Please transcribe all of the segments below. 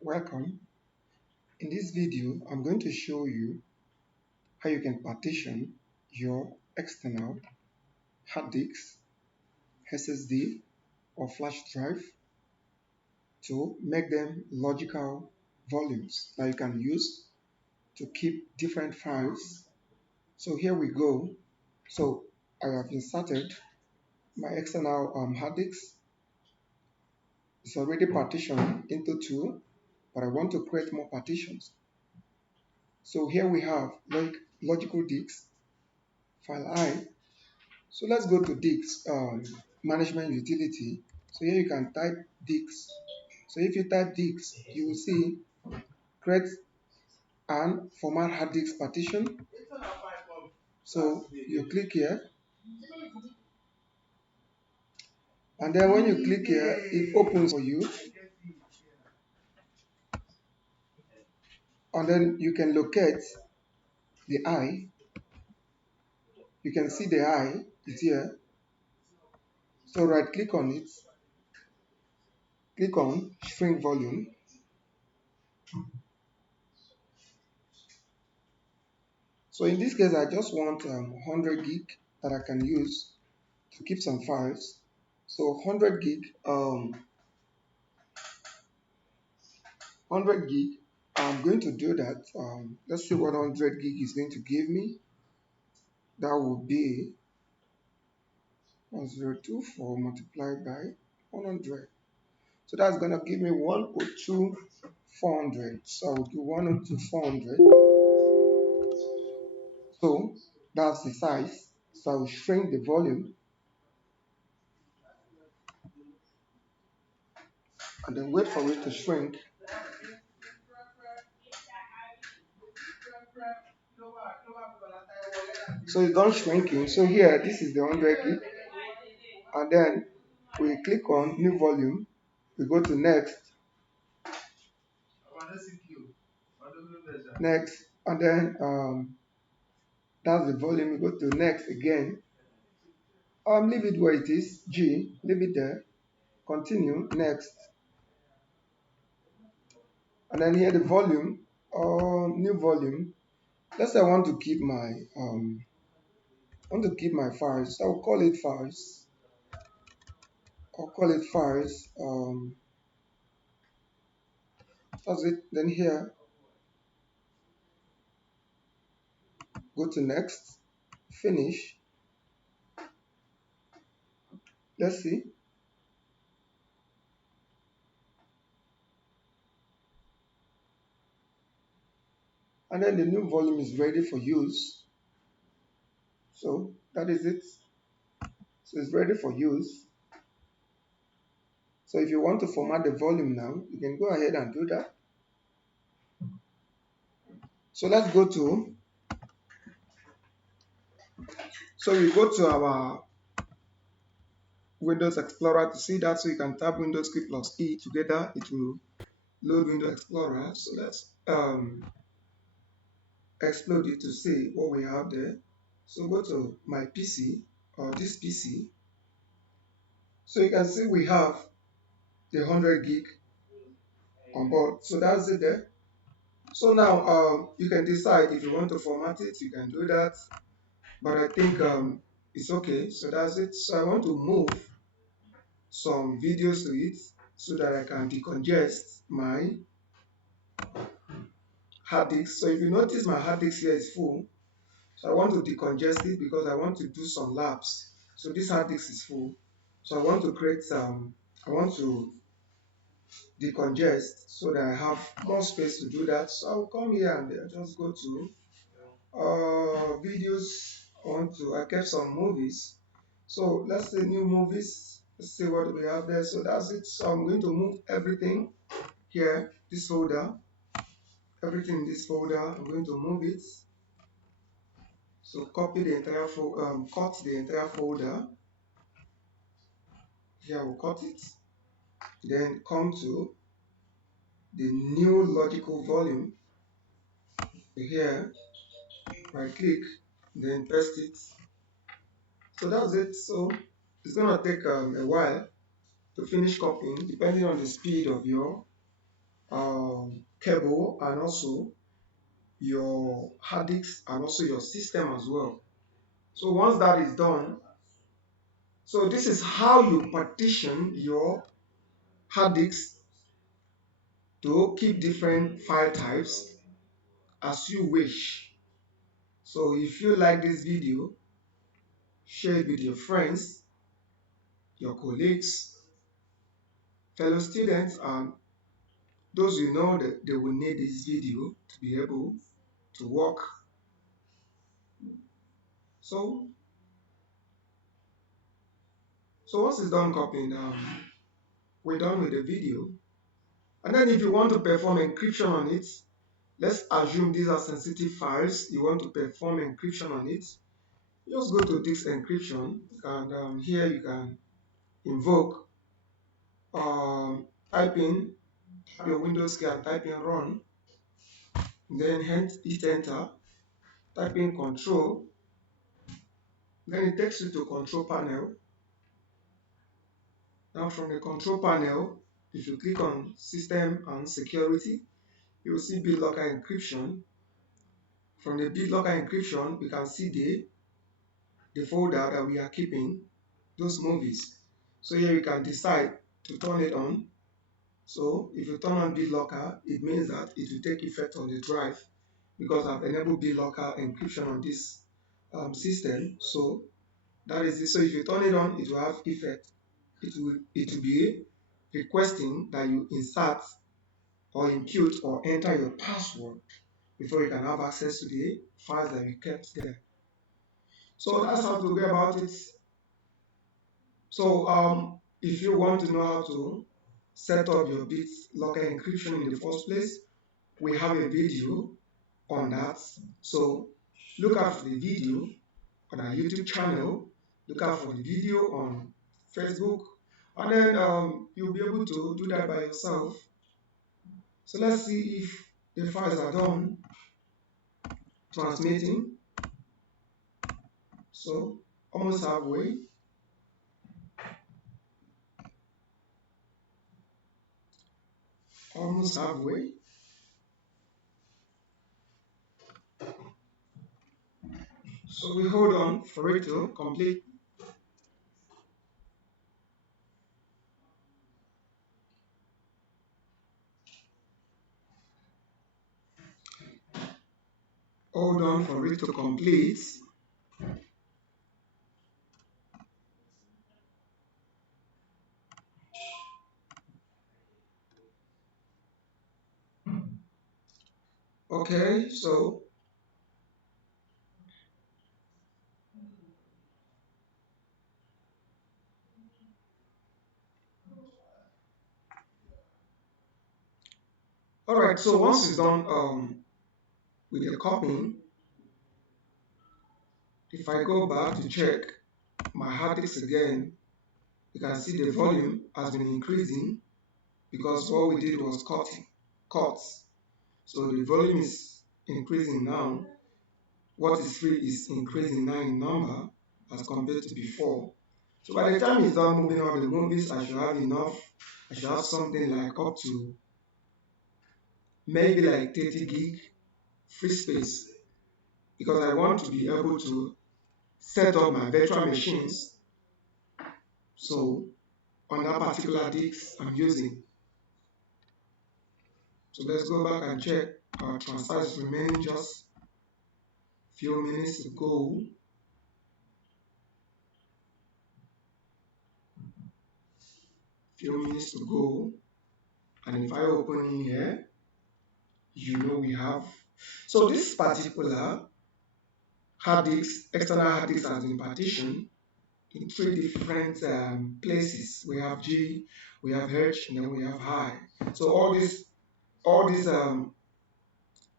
Welcome. In this video, I'm going to show you how you can partition your external hard disk SSD or flash drive to make them logical volumes that you can use to keep different files. So here we go. So I have inserted my external hard disk. It's already partitioned into two, but I want to create more partitions. So here we have logical disk, file I. So let's go to disk management utility. So here you can type disk. So if you type disk, you will see create and format hard disk partition. So you click here, and then when you click here, it opens for you, and then you can locate the I. You can see the I is here. So right click on it, click on shrink volume. So in this case, I just want 100 gig that I can use to keep some files. So 100 gig, 100 gig, I'm going to do that. Let's see what 100 gig is going to give me. That will be 1024 multiplied by 100. So that's going to give me 102,400. So I will do 102,400. So that's the size. So I will shrink the volume and then wait for it to shrink. So it's done shrinking. So here, this is the 100 gig. And then we click on new volume. We go to next. Next. And then that's the volume. We go to next again. Leave it where it is. G. Leave it there. Continue. Next. And then here the volume. New volume. Let's say I want to keep my files. So I'll call it files. That's it. Then here, go to next, finish. Let's see. And then the new volume is ready for use. So that is it. So it's ready for use. So if you want to format the volume now, you can go ahead and do that. So let's go to, we go to our Windows Explorer to see that. So you can tap Windows key plus E together. It will load Windows Explorer. So let's explode it to see what we have there. So go to my PC or this PC. So you can see we have the 100 gig on board. So that's it there. So now you can decide if you want to format it, you can do that. But I think it's okay. So that's it. So I want to move some videos to it so that I can decongest my hard disk. So if you notice, my hard disk here is full. So I want to decongest it because I want to do some labs. So this hard disk is full. So I want to create I want to decongest so that I have more space to do that. So I'll come here and just go to videos. I kept some movies. So let's say new movies. Let's see what we have there. So that's it. So I'm going to move everything here, this folder, everything in this folder. I'm going to move it. So copy the entire cut the entire folder. Here we'll cut it. Then come to the new logical volume. Here, right click, then paste it. So that's it. So it's gonna take a while to finish copying, depending on the speed of your cable, and also your hard disk, and also your system as well. So once that is done, so this is how you partition your hard disk to keep different file types as you wish. So if you like this video, share it with your friends, your colleagues, fellow students, and those you know that they will need this video to be able to work. So once it's done copying, we're done with the video. And then if you want to perform encryption on it, let's assume these are sensitive files. You want to perform encryption on it. Just go to disk encryption, and here you can invoke, type in your Windows key and type in run, then hit enter, type in control, then it takes you to control panel. Now from the control panel, if you click on system and security, you will see BitLocker encryption. From the BitLocker encryption, we can see the folder that we are keeping those movies. So here you can decide to turn it on. So if you turn on BitLocker, it means that it will take effect on the drive, because I've enabled BitLocker encryption on this system. So that is it. So if you turn it on, it will have effect. It will be requesting that you insert or impute or enter your password before you can have access to the files that you kept there. So that's how to go about it. So if you want to know how to set up your BitLocker encryption in the first place, we have a video on that. So look out for the video on our YouTube channel, look out for the video on Facebook, and then you'll be able to do that by yourself. So let's see if the files are done transmitting. So almost halfway. Almost halfway. So we hold on for it to complete. Hold on for it to complete. Okay, so alright, so once it's done with the copying, if I go back to check my hard disk again, you can see the volume has been increasing because what we did was cuts. So the volume is increasing now. What is free is increasing now in number as compared to before. So by the time it's done moving all the movies, I should have enough. I should have something like up to maybe like 30 gig free space, because I want to be able to set up my virtual machines. So on that particular disk I'm using. So let's go back and check. Our transfer is remaining just few minutes to go. Few minutes to go. And if I open in here, you know we have. So this particular hard disk, external hard disk, has been partitioned in three different places. We have G, we have H, and then we have I. So all these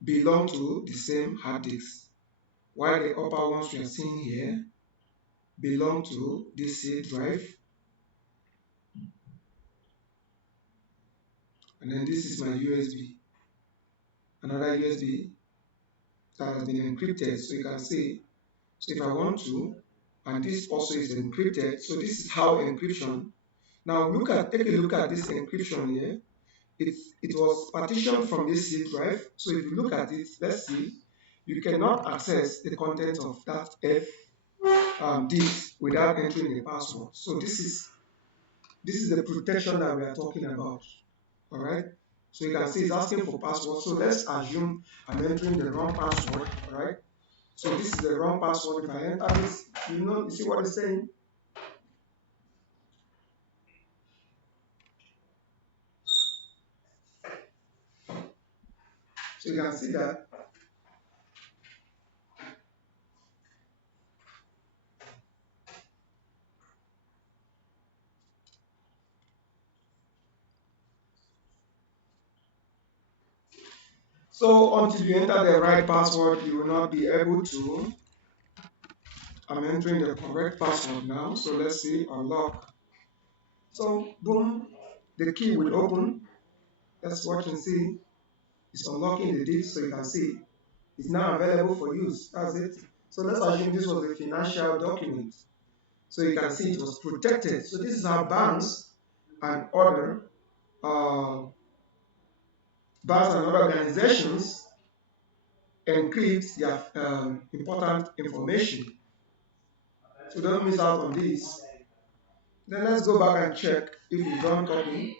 belong to the same hard disk, while the upper ones we are seeing here belong to this C drive, and then this is my USB, another USB that has been encrypted. So you can see, so if I want to, and this also is encrypted. So this is how encryption. Now take a look at this encryption here. it was partitioned from this C drive. So if you look at it, let's see, you cannot access the content of that F disk without entering a password. So this is the protection that we are talking about. All right. So you can see it's asking for password. So let's assume I'm entering the wrong password. All right. So this is the wrong password. If I enter this, you see what it's saying? So you can see that. So until you enter the right password, you will not be able to. I'm entering the correct password now. So let's see, unlock. So boom, the key will open. Let's watch and see. It's unlocking the disk, so you can see it's now available for use. That's it. So let's assume this was a financial document. So you can see it was protected. So this is how banks and other uh, banks and other organizations encrypt their important information. So don't miss out on this. Then let's go back and check if it's done copying.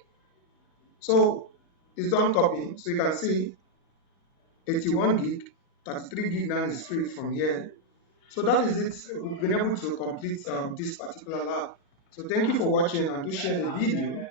So it's done copying. So you can see 81 gig, 33 gig now is free from here. So that is it. We've been able to complete this particular lab. So thank you for watching and do share the video.